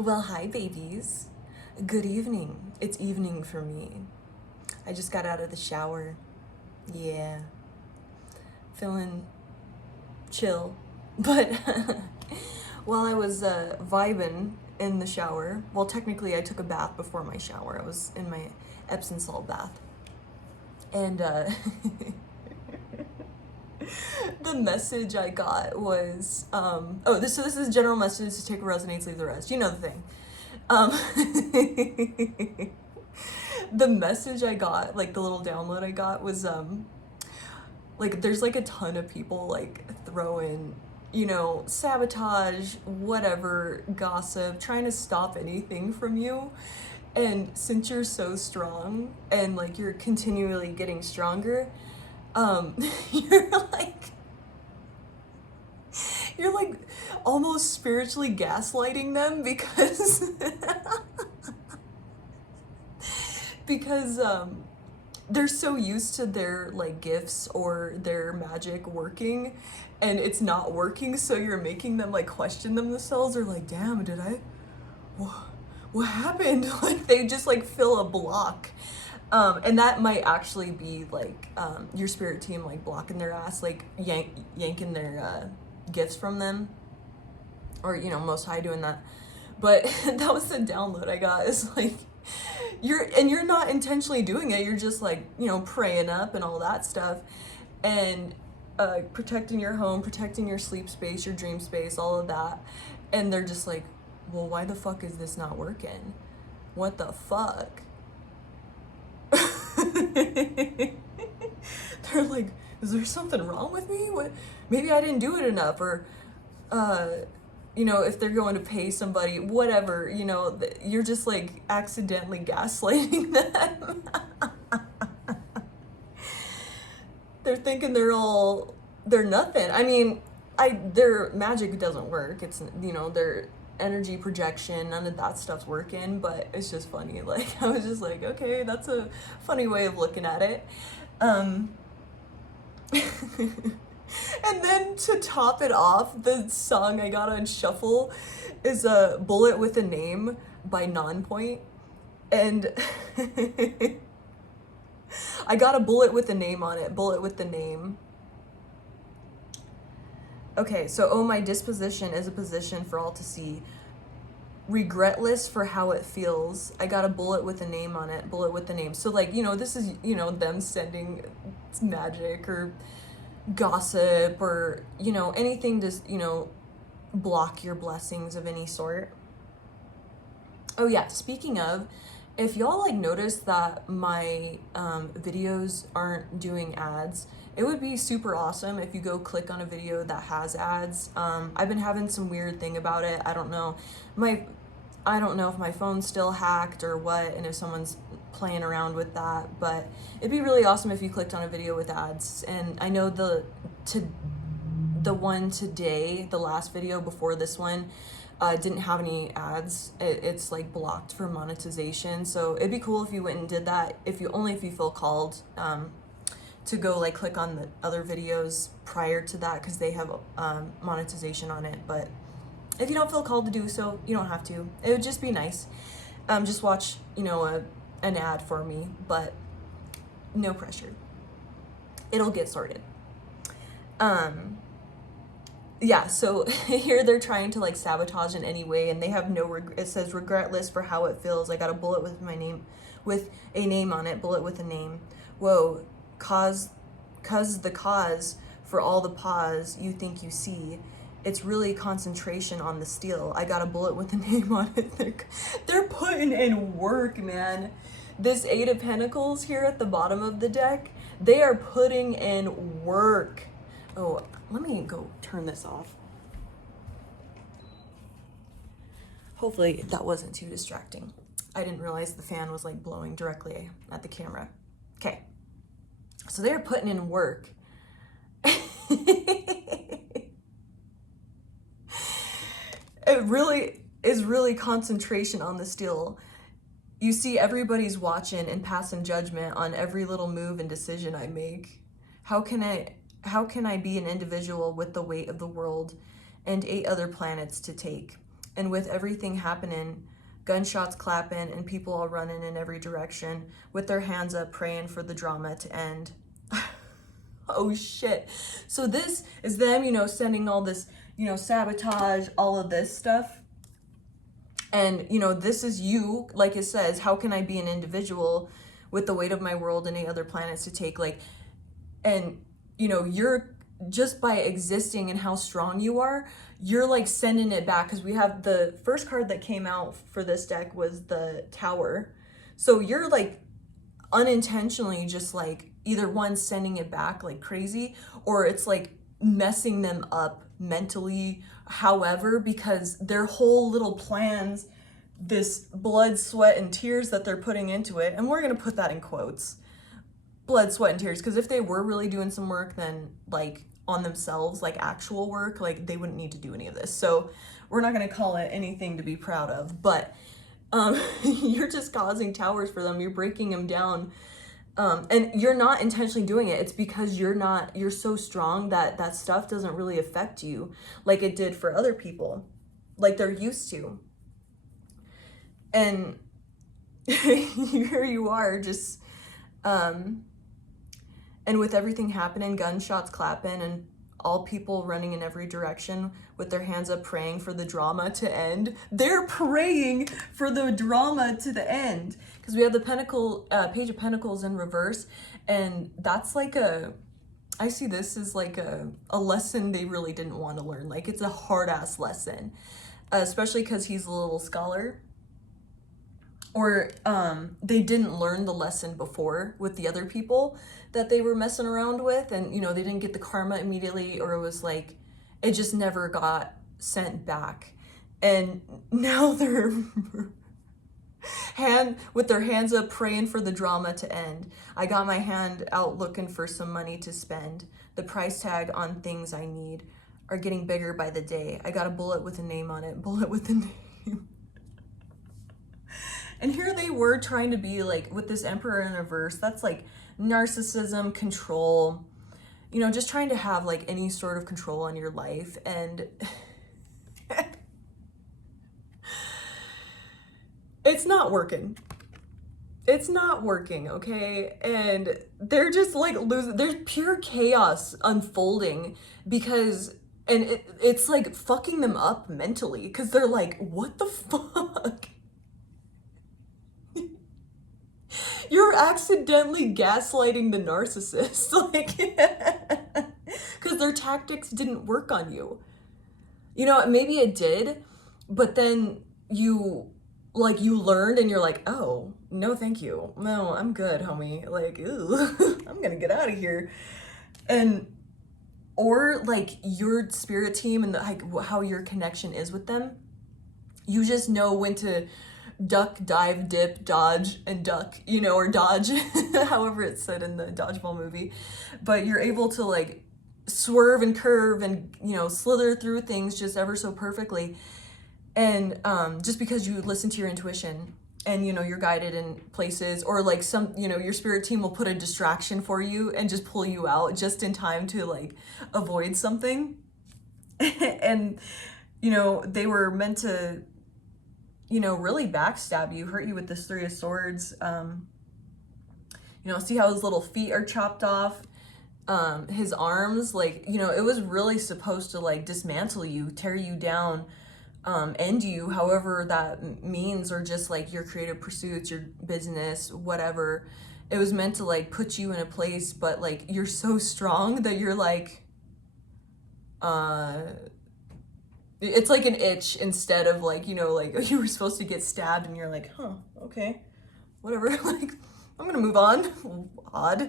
Well, hi, babies. Good evening. It's evening for me. I just got out of the shower. Yeah. Feeling chill. But while I was vibing in the shower, well, technically, I took a bath before my shower. I was in my Epsom salt bath. And the message I got was, this is general message to take what resonates, leave the rest. You know the thing. Um, the message I got, like the little download I got was, like there's like a ton of people like throwing, sabotage, whatever, gossip, trying to stop anything from you. And since you're so strong and like you're continually getting stronger, you're like, you're like almost spiritually gaslighting them because because they're so used to their like gifts or their magic working and it's not working, so you're making them like question themselves or like, damn, did I what happened? Like they just like fill a block. And that might actually be like your spirit team like blocking their ass, like yanking their gifts from them, or Most High doing that. But that was the download I got. Is like you're not intentionally doing it. You're just like praying up and all that stuff, and protecting your home, protecting your sleep space, your dream space, all of that. And they're just like, well, why the fuck is this not working? What the fuck? They're like, is there something wrong with me? What? Maybe I didn't do it enough, or if they're going to pay somebody, whatever, you're just like accidentally gaslighting them. They're thinking they're nothing. I mean, their magic doesn't work. It's, their energy projection, none of that stuff's working, but it's just funny. Like, I was just like, okay, that's a funny way of looking at it. And then to top it off, the song I got on shuffle is a Bullet with a Name by Nonpoint. And I got a bullet with a name on it. Bullet with the name. Okay, so, oh, my disposition is a position for all to see. Regretless for how it feels. I got a bullet with a name on it. Bullet with the name. So, like, this is, them sending magic or gossip or, anything to, block your blessings of any sort. Oh, yeah, speaking of, if y'all like notice that my videos aren't doing ads, it would be super awesome if you go click on a video that has ads. I've been having some weird thing about it. I don't know if my phone's still hacked or what, and if someone's playing around with that, but it'd be really awesome if you clicked on a video with ads. And I know the one today, the last video before this one, didn't have any ads. It's like blocked for monetization. So it'd be cool if you went and did that, if you feel called to go like click on the other videos prior to that, because they have monetization on it. But if you don't feel called to do so, you don't have to. It would just be nice. Just watch an ad for me, but no pressure. It'll get sorted. Yeah, so here they're trying to like sabotage in any way, and they have no it says regretless for how it feels. I got a bullet with a name on it. Bullet with a name. Whoa, cause the cause for all the pause you think you see. It's really concentration on the steel. I got a bullet with a name on it. They're putting in work, man. This Eight of Pentacles here at the bottom of the deck, they are putting in work. Oh, let me go turn this off. Hopefully that wasn't too distracting. I didn't realize the fan was like blowing directly at the camera. Okay, so they're putting in work. It really is concentration on the steel. You see, everybody's watching and passing judgment on every little move and decision I make. How can I be an individual with the weight of the world and 8 other planets to take? and with everything happening, gunshots clapping, and people all running in every direction with their hands up praying for the drama to end. Oh shit. So this is them, sending all this, sabotage, all of this stuff. And, this is you, like it says, how can I be an individual with the weight of my world and 8 other planets to take? And, you're just by existing and how strong you are, you're like sending it back. Because we have the first card that came out for this deck was the Tower. So you're like unintentionally just like either one sending it back like crazy, or it's like messing them up mentally, however, because their whole little plans, this blood, sweat, and tears that they're putting into it, and we're going to put that in quotes, blood, sweat, and tears, because if they were really doing some work, then like on themselves, like actual work, like they wouldn't need to do any of this. So we're not going to call it anything to be proud of, but you're just causing towers for them. You're breaking them down. And you're not intentionally doing it. It's because you're so strong that that stuff doesn't really affect you like it did for other people, like they're used to. And here you are just, and with everything happening, gunshots clapping, and all people running in every direction with their hands up praying for the drama to end. They're praying for the drama to the end. Because we have the Page of Pentacles in reverse. And that's like I see this as like a lesson they really didn't want to learn. Like it's a hard ass lesson. Especially because he's a little scholar. Or they didn't learn the lesson before with the other people that they were messing around with, and they didn't get the karma immediately, or it was like it just never got sent back, and now they're with their hands up praying for the drama to end. I got my hand out looking for some money to spend. The price tag on things I need are getting bigger by the day. I got a bullet with a name on it. Bullet with a name. And here they were trying to be like, with this Emperor in reverse, that's like narcissism, control, just trying to have like any sort of control on your life. And it's not working. It's not working, okay? And they're just like losing, there's pure chaos unfolding because, and it's like fucking them up mentally because they're like, what the fuck? You're accidentally gaslighting the narcissist, like, because their tactics didn't work on you. Maybe it did, but then you learned and you're like, oh, no, thank you. No, I'm good, homie. Like, ooh, I'm gonna get out of here. Or like your spirit team and like how your connection is with them, you just know when to duck, dive, dip, dodge, and duck, or dodge, however it's said in the dodgeball movie. But you're able to like swerve and curve and, slither through things just ever so perfectly. And just because you listen to your intuition and, you're guided in places, or like some, your spirit team will put a distraction for you and just pull you out just in time to like avoid something. And, they were meant to, really backstab you, hurt you with this 3 of Swords. See how his little feet are chopped off, his arms, like, it was really supposed to like dismantle you, tear you down, end you, however that means, or just like your creative pursuits, your business, whatever. It was meant to like put you in a place, but like you're so strong that you're like, it's like an itch instead of like, like you were supposed to get stabbed and you're like, huh, okay, whatever, like I'm gonna move on. Odd.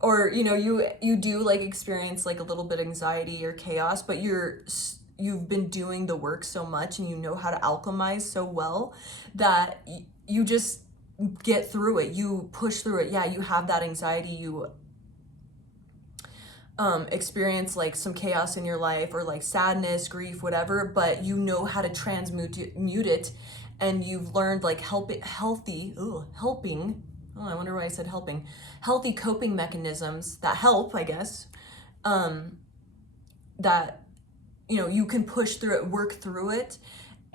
Or you do like experience like a little bit of anxiety or chaos, but you've been doing the work so much and you know how to alchemize so well that you just get through it, you push through it. Yeah, you have that anxiety, you experience like some chaos in your life, or like sadness, grief, whatever, but you know how to transmute it, and you've learned like helping. Oh, I wonder why I said helping. Healthy coping mechanisms that help, I guess, that you can push through it, work through it,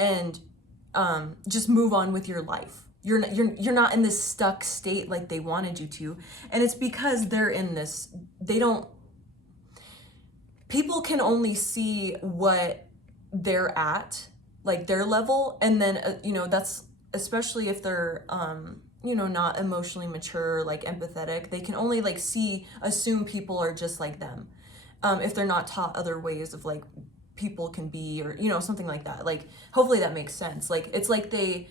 and just move on with your life. You're not in this stuck state like they wanted you to. And it's because they're in this, people can only see what they're at, like their level. And then, that's, especially if they're, not emotionally mature, like empathetic, they can only like assume people are just like them. If they're not taught other ways of like people can be, or, something like that. Like, hopefully that makes sense. Like, it's like they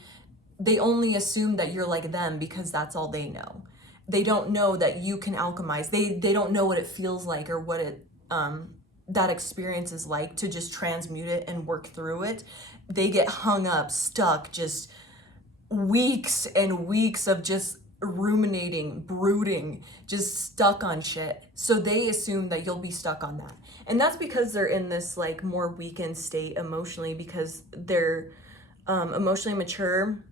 only assume that you're like them because that's all they know. They don't know that you can alchemize. They don't know what it feels like, or what that experience is like to just transmute it and work through it. They get hung up, stuck, just weeks and weeks of just ruminating, brooding, just stuck on shit. So they assume that you'll be stuck on that. And that's because they're in this like more weakened state emotionally, because they're emotionally mature.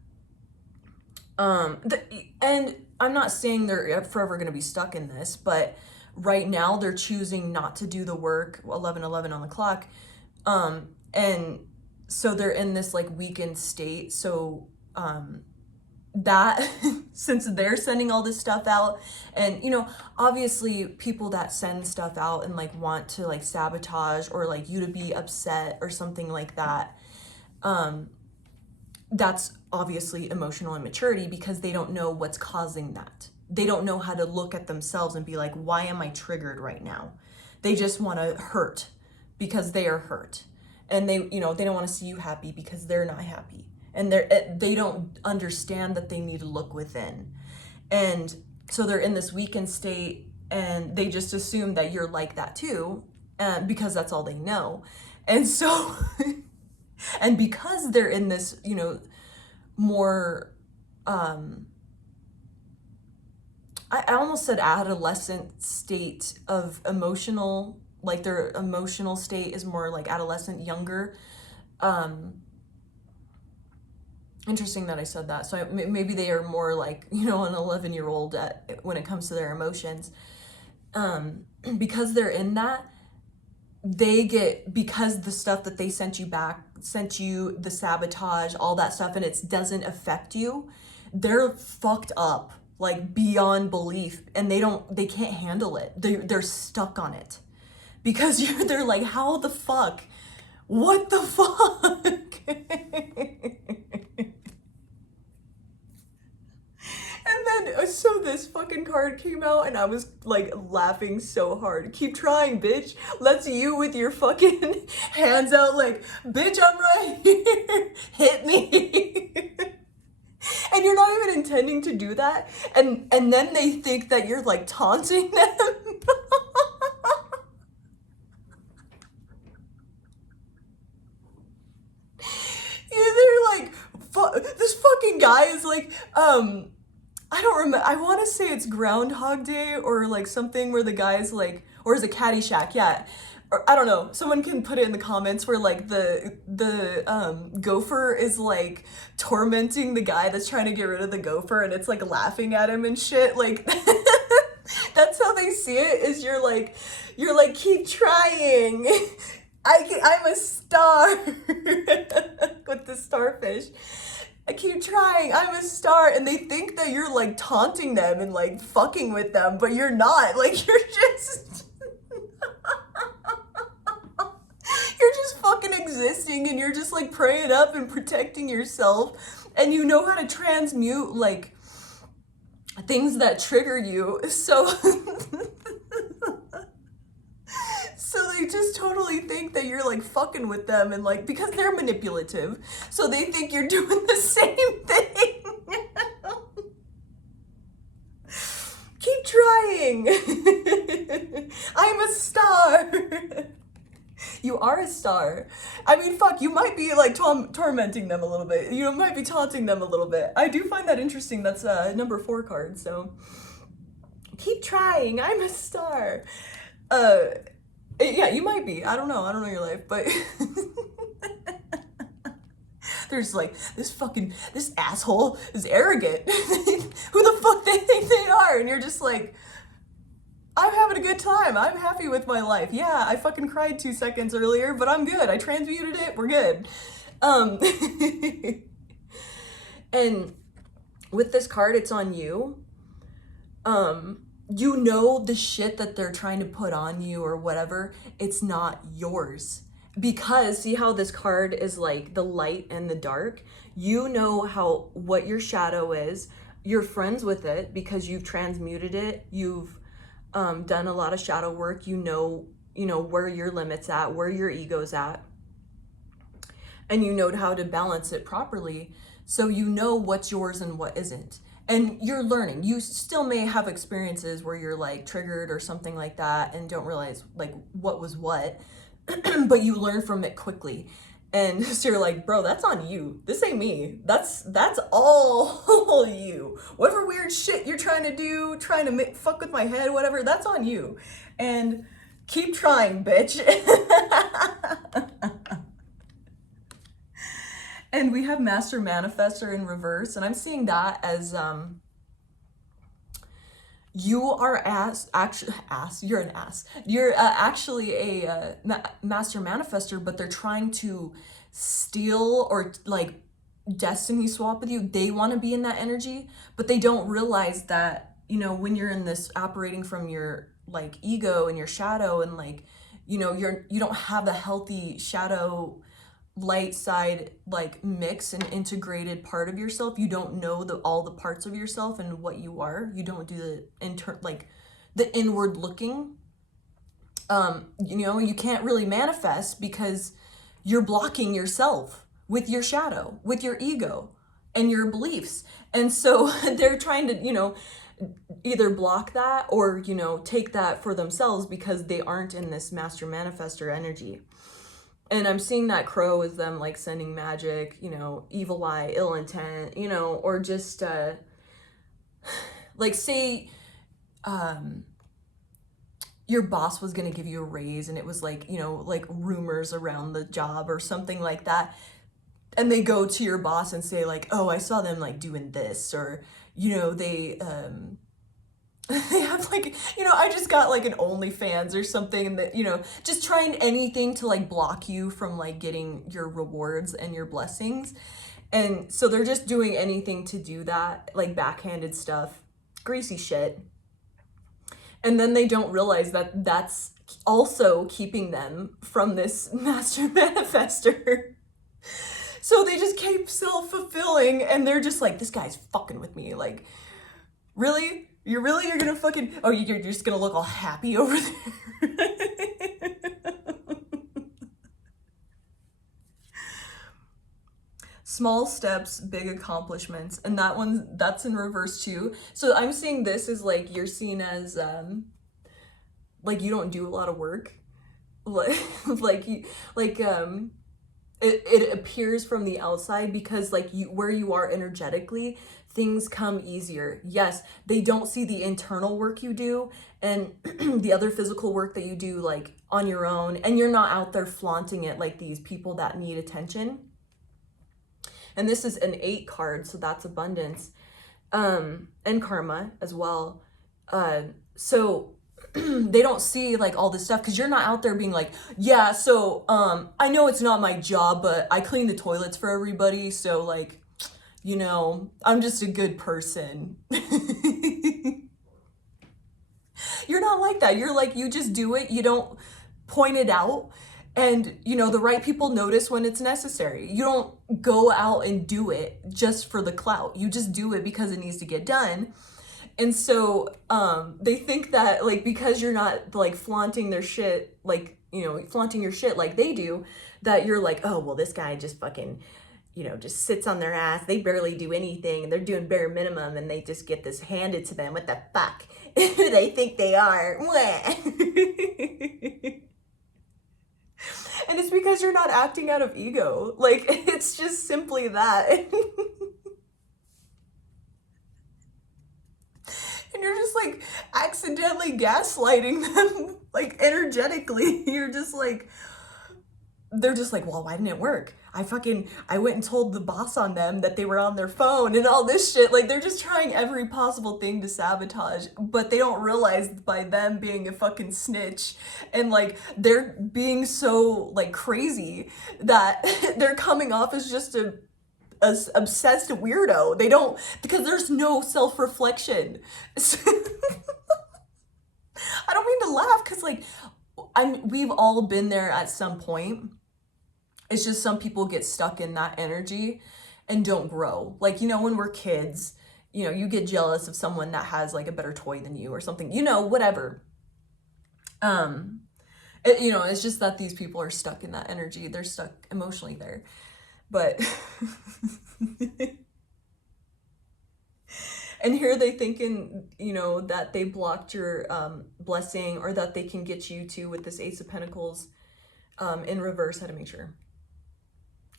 And I'm not saying they're forever going to be stuck in this, but right now they're choosing not to do the work, 11:11 on the clock. And so they're in this like weakened state. So that since they're sending all this stuff out, and obviously people that send stuff out and like want to like sabotage or like you to be upset or something like that, that's obviously emotional immaturity, because they don't know what's causing that. They don't know how to look at themselves and be like, why am I triggered right now? They just want to hurt because they are hurt, and they don't want to see you happy because they're not happy. And they don't understand that they need to look within. And so they're in this weakened state, and they just assume that you're like that too, because that's all they know. And so, and because they're in this, more, I almost said adolescent state of emotional, like their emotional state is more like adolescent, younger. Interesting that I said that. So maybe they are more like, an 11-year-old when it comes to their emotions. Because they're in that, because the stuff that they sent you the sabotage, all that stuff, and it doesn't affect you, they're fucked up, like beyond belief, and they can't handle it. They're stuck on it. Because they're like, how the fuck? What the fuck? And then, so this fucking card came out, and I was like laughing so hard. Keep trying, bitch. That's you with your fucking hands out like, bitch, I'm right here. Hit me. And you're not even intending to do that. And then they think that you're like taunting them. They're like, this fucking guy is like, I don't remember. I want to say it's Groundhog Day or like something where the guy's like, or is it Caddyshack? Yeah. Or, I don't know. Someone can put it in the comments where like the gopher is like tormenting the guy that's trying to get rid of the gopher, and it's like laughing at him and shit. Like that's how they see it. Is you're like keep trying. I'm a star with the starfish. I keep trying, I'm a star. And they think that you're like taunting them and like fucking with them, but you're not. Like you're just you're just fucking existing, and you're just like praying up and protecting yourself, and you know how to transmute like things that trigger you. So so they just totally think that you're like fucking with them, and like, because they're manipulative, so they think you're doing the same thing. Keep trying. I'm a star. You are a star. I mean, fuck, you might be like tormenting them a little bit. You might be taunting them a little bit. I do find that interesting. That's a number 4 card. So keep trying. I'm a star. Yeah, you might be. I don't know your life, but there's like this asshole is arrogant. Who the fuck they think they are? And you're just like, I'm having a good time. I'm happy with my life. Yeah, I fucking cried 2 seconds earlier, but I'm good. I transmuted it. We're good. Um, and with this card, it's on you. You know the shit that they're trying to put on you or whatever, it's not yours. Because see how this card is like the light and the dark? You know how what your shadow is. You're friends with it because you've transmuted it. You've done a lot of shadow work. You know where your limit's at, where your ego's at, and you know how to balance it properly. So you know what's yours and what isn't. And you're learning. You still may have experiences where you're like triggered or something like that and don't realize like what was what, but you learn from it quickly. And so you're like, bro, that's on you. This ain't me. That's all you. Whatever weird shit you're trying to do, trying to fuck with my head, whatever, that's on you. And keep trying, bitch. And we have Master Manifestor in reverse, and I'm seeing that as you are you're an ass. You're actually a Master Manifestor, but they're trying to steal or like destiny swap with you. They want to be in that energy, but they don't realize that, you know, when you're in this operating from your like ego and your shadow, and like, you know, you don't have the healthy shadow light side like mix and integrated part of yourself. You don't know all the parts of yourself and what you are. You don't do the inward looking. You know, you can't really manifest because you're blocking yourself with your shadow, with your ego and your beliefs. And so they're trying to, you know, either block that or, you know, take that for themselves because they aren't in this Master Manifestor energy. And I'm seeing that crow as them like sending magic, you know, evil eye, ill intent, you know, or just like say your boss was going to give you a raise and it was like, you know, like rumors around the job or something like that. And they go to your boss and say like, oh, I saw them like doing this, or, you know, they have like, you know, I just got like an OnlyFans or something, and that, you know, just trying anything to like block you from like getting your rewards and your blessings. And so they're just doing anything to do that, like backhanded stuff, greasy shit. And then they don't realize that that's also keeping them from this Master Manifestor. So they just keep self-fulfilling, and they're just like, this guy's fucking with me. Like, really? You're gonna fucking, oh, you're just gonna look all happy over there. Small steps, big accomplishments. And that's in reverse too. So I'm seeing this as like, you're seen as, like you don't do a lot of work. It appears from the outside because like where you are energetically, things come easier. Yes, they don't see the internal work you do and the other physical work that you do like on your own, and you're not out there flaunting it like these people that need attention. And this is an 8 card, so that's abundance, and karma as well. So they don't see like all this stuff because you're not out there being like, yeah, so I know it's not my job, but I clean the toilets for everybody, so like, you know, I'm just a good person. You're not like that. You're like, you just do it. You don't point it out. And, you know, the right people notice when it's necessary. You don't go out and do it just for the clout. You just do it because it needs to get done. And so they think that like because you're not like flaunting their shit, like, you know, flaunting your shit like they do, that you're like, oh, well, this guy just fucking, you know, just sits on their ass. They barely do anything. They're doing bare minimum and they just get this handed to them. What the fuck? Who they think they are? And it's because you're not acting out of ego. Like, it's just simply that. And you're just like accidentally gaslighting them, like energetically. You're just like, they're just like, well, why didn't it work? I went and told the boss on them that they were on their phone and all this shit. Like, they're just trying every possible thing to sabotage, but they don't realize by them being a fucking snitch and like they're being so like crazy that they're coming off as just a obsessed weirdo. They don't, because there's no self-reflection. I don't mean to laugh because like we've all been there at some point. It's just some people get stuck in that energy and don't grow. Like, you know, when we're kids, you know, you get jealous of someone that has like a better toy than you or something, you know, whatever. You know, it's just that these people are stuck in that energy. They're stuck emotionally there. But and here they thinking, you know, that they blocked your blessing, or that they can get you to with this Ace of Pentacles in reverse. How to make sure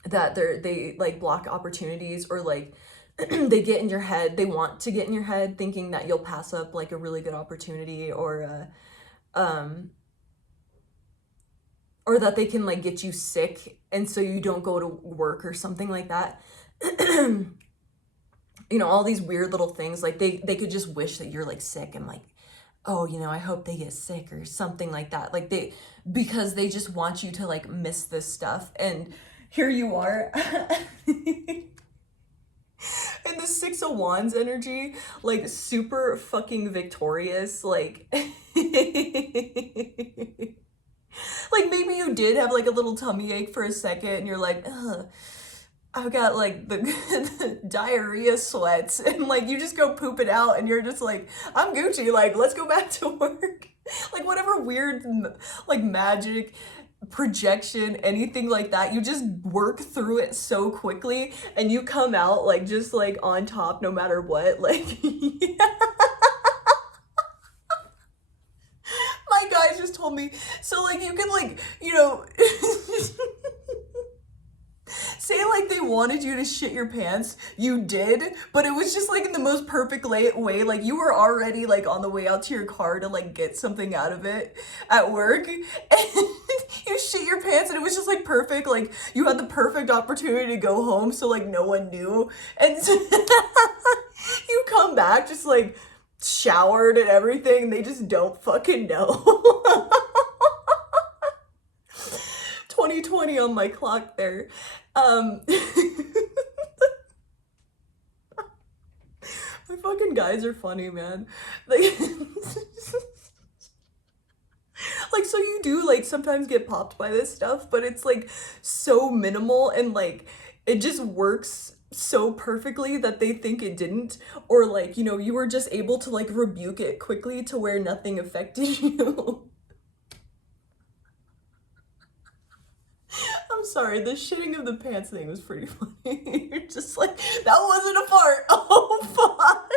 that they like block opportunities, or like they get in your head. They want to get in your head thinking that you'll pass up like a really good opportunity, or that they can like get you sick and so you don't go to work or something like that. You know, all these weird little things. Like they could just wish that you're like sick and like, oh, you know, I hope they get sick or something like that. Like because they just want you to like miss this stuff. And here you are in the Six of Wands energy, like super fucking victorious. Like, like maybe you did have like a little tummy ache for a second and you're like, ugh, I've got like the diarrhea sweats, and like you just go poop it out and you're just like, I'm Gucci, like let's go back to work. Like whatever weird like magic, projection, anything like that, you just work through it so quickly and you come out like just like on top no matter what. Like yeah. My guys just told me, so like you can like, you know, say like they wanted you to shit your pants, you did, but it was just like in the most perfect way. Like you were already like on the way out to your car to like get something out of it at work, and you shit your pants and it was just like perfect. Like you had the perfect opportunity to go home so like no one knew, and you come back just like showered and everything and they just don't fucking know. 2020 on my clock there. My fucking guys are funny, man. Like, like, so you do like sometimes get popped by this stuff, but it's like so minimal and like it just works so perfectly that they think it didn't, or like, you know, you were just able to like rebuke it quickly to where nothing affected you. I'm sorry, the shitting of the pants thing was pretty funny. You're just like, that wasn't a fart. Oh, fuck.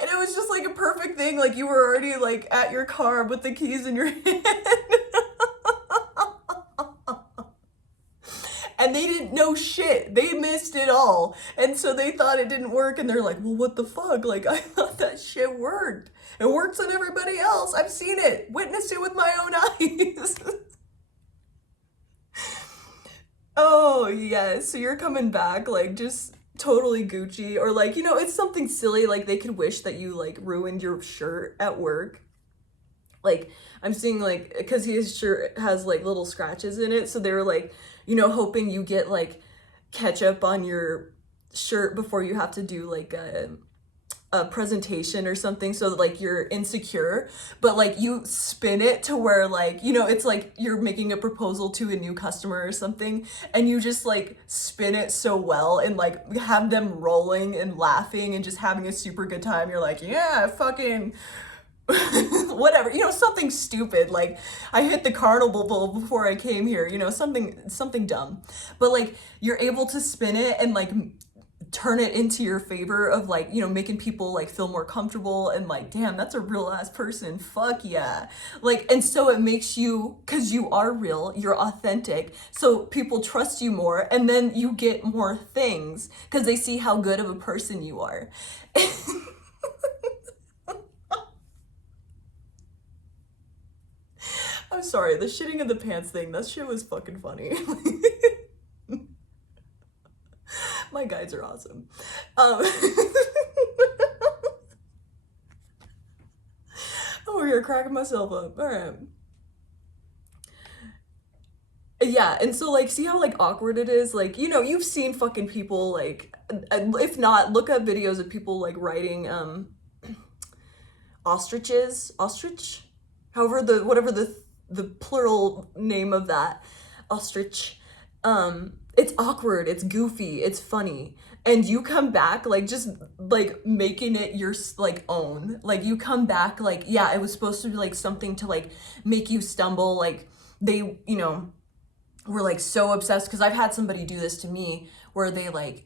And it was just like a perfect thing. Like you were already like at your car with the keys in your hand. And they didn't know shit. They missed it all. And so they thought it didn't work. And they're like, well, what the fuck? Like, I thought that shit worked. It works on everybody else. I've seen it. Witnessed it with my own eyes. Oh, yeah. So you're coming back, like, just totally Gucci. Or, like, you know, it's something silly. Like, they could wish that you, like, ruined your shirt at work. Like, I'm seeing, like, because his shirt has, like, little scratches in it. So they were, like, you know, hoping you get, like, ketchup on your shirt before you have to do, like, a presentation or something, so that like you're insecure, but like you spin it to where like, you know, it's like you're making a proposal to a new customer or something, and you just like spin it so well and like have them rolling and laughing and just having a super good time. You're like, yeah, fucking whatever, you know, something stupid like I hit the carnival before I came here, you know, something dumb, but like you're able to spin it and like turn it into your favor of like, you know, making people like feel more comfortable and like, damn, that's a real ass person, fuck yeah. Like, and so it makes you, because you are real, you're authentic, so people trust you more, and then you get more things because they see how good of a person you are. I'm sorry, the shitting in the pants thing, that shit was fucking funny. My guides are awesome. Oh, you're cracking myself up. All right. Yeah, and so like, see how like awkward it is? Like, you know, you've seen fucking people like, if not, look up videos of people like riding ostrich, however whatever the plural name of that ostrich. It's awkward, it's goofy, it's funny, and you come back like just like making it your like own. Like you come back like, yeah, it was supposed to be like something to like make you stumble. Like they, you know, were like so obsessed, because I've had somebody do this to me where they like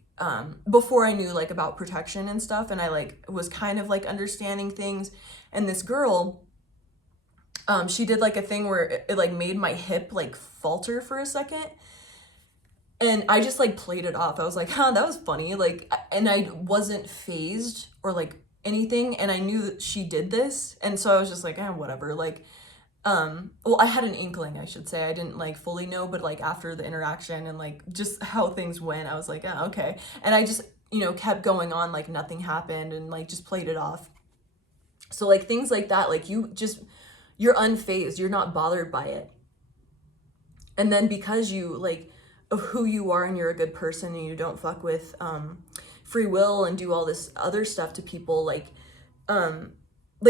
before I knew like about protection and stuff, and I like was kind of like understanding things, and this girl, she did like a thing where it like made my hip like falter for a second, and I just like played it off. I was like, huh, that was funny, like, and I wasn't phased or like anything, and I knew that she did this, and so I was just like, whatever, like, well, I had an inkling, I should say. I didn't like fully know, but like after the interaction and like just how things went, I was like, oh, okay. And I just, you know, kept going on like nothing happened and like just played it off. So like things like that, like you're unfazed, you're not bothered by it. And then because you like of who you are and you're a good person and you don't fuck with free will and do all this other stuff to people, like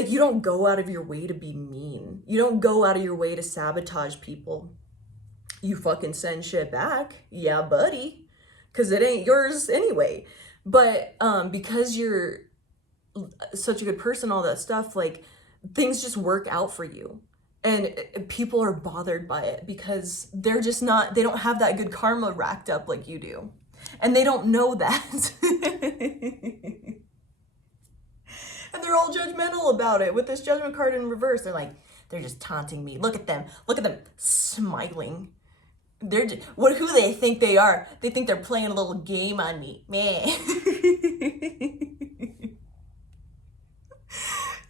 you don't go out of your way to be mean. You don't go out of your way to sabotage people. You fucking send shit back. Yeah, buddy. Cause it ain't yours anyway. But because you're such a good person, all that stuff, like things just work out for you. And people are bothered by it because they're just not, they don't have that good karma racked up like you do. And they don't know that. And they're all judgmental about it with this judgment card in reverse. They're like, they're just taunting me. Look at them smiling. They're just, who they think they are. They think they're playing a little game on me, man.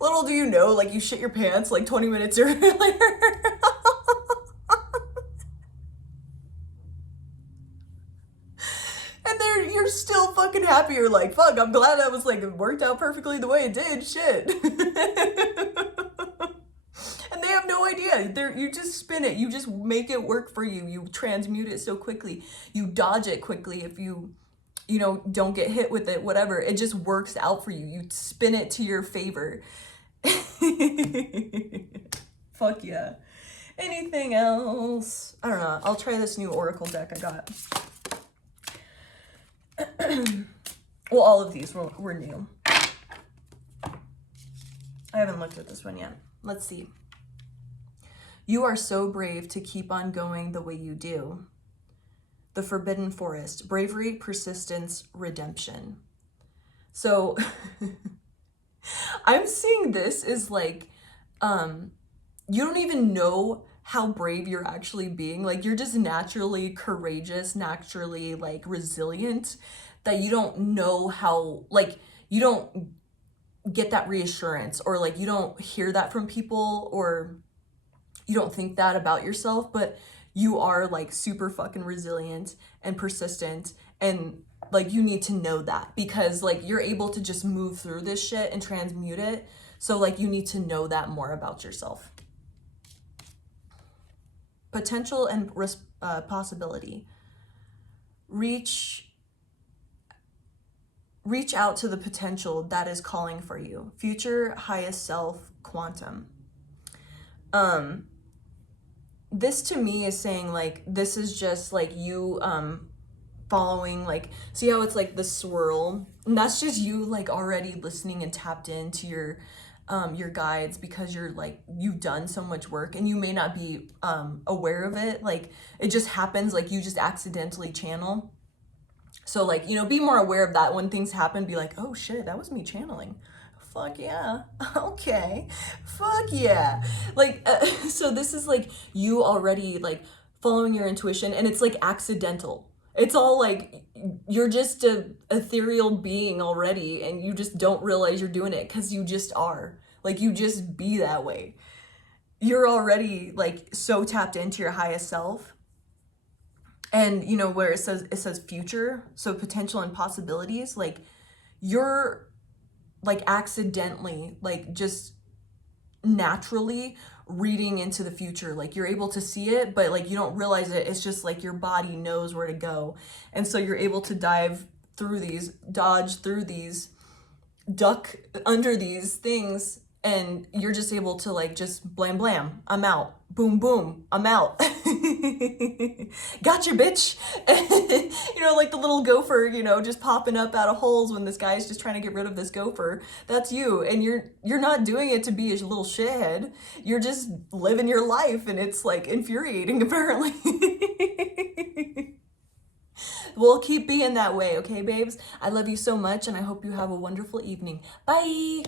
Little do you know, like you shit your pants like 20 minutes earlier. You're still fucking happy. You're like, fuck, I'm glad that was like, it worked out perfectly the way it did. Shit. And they have no idea. You just spin it. You just make it work for you. You transmute it so quickly. You dodge it quickly if you know, don't get hit with it, whatever. It just works out for you. You spin it to your favor. Fuck yeah. Anything else? I don't know. I'll try this new Oracle deck I got. Well, all of these were new. I haven't looked at this one yet. Let's see. You are so brave to keep on going the way you do. The Forbidden Forest. Bravery, persistence, redemption. So I'm seeing this as like, you don't even know how brave you're actually being. Like you're just naturally courageous, naturally like resilient, that you don't know how, like you don't get that reassurance, or like you don't hear that from people, or you don't think that about yourself, but you are like super fucking resilient and persistent, and like you need to know that because like you're able to just move through this shit and transmute it. So like you need to know that more about yourself. Potential and possibility. Reach out to the potential that is calling for you. Future, highest self, quantum. This to me is saying like, this is just like you following, like, see how it's like the swirl, and that's just you like already listening and tapped into your guides, because you're like, you've done so much work and you may not be aware of it. Like it just happens, like you just accidentally channel. So like, you know, be more aware of that when things happen. Be like, oh shit, that was me channeling. Fuck yeah. Okay. Fuck yeah. Like, so this is like you already like following your intuition, and it's like accidental. It's all like, you're just a ethereal being already, and you just don't realize you're doing it because you just are. Like, you just be that way. you're already like so tapped into your highest self. And you know where it says future, so potential and possibilities, like you're like accidentally, like just naturally reading into the future. Like you're able to see it, but like you don't realize it. It's just like your body knows where to go. And so you're able to dive through these, dodge through these, duck under these things, and you're just able to like just blam blam, I'm out. Boom boom, I'm out. Gotcha, bitch. You know, like the little gopher, you know, just popping up out of holes when this guy's just trying to get rid of this gopher. That's you, and you're not doing it to be a little shithead. You're just living your life, and it's like infuriating apparently. We'll keep being that way, okay, babes? I love you so much, and I hope you have a wonderful evening. Bye!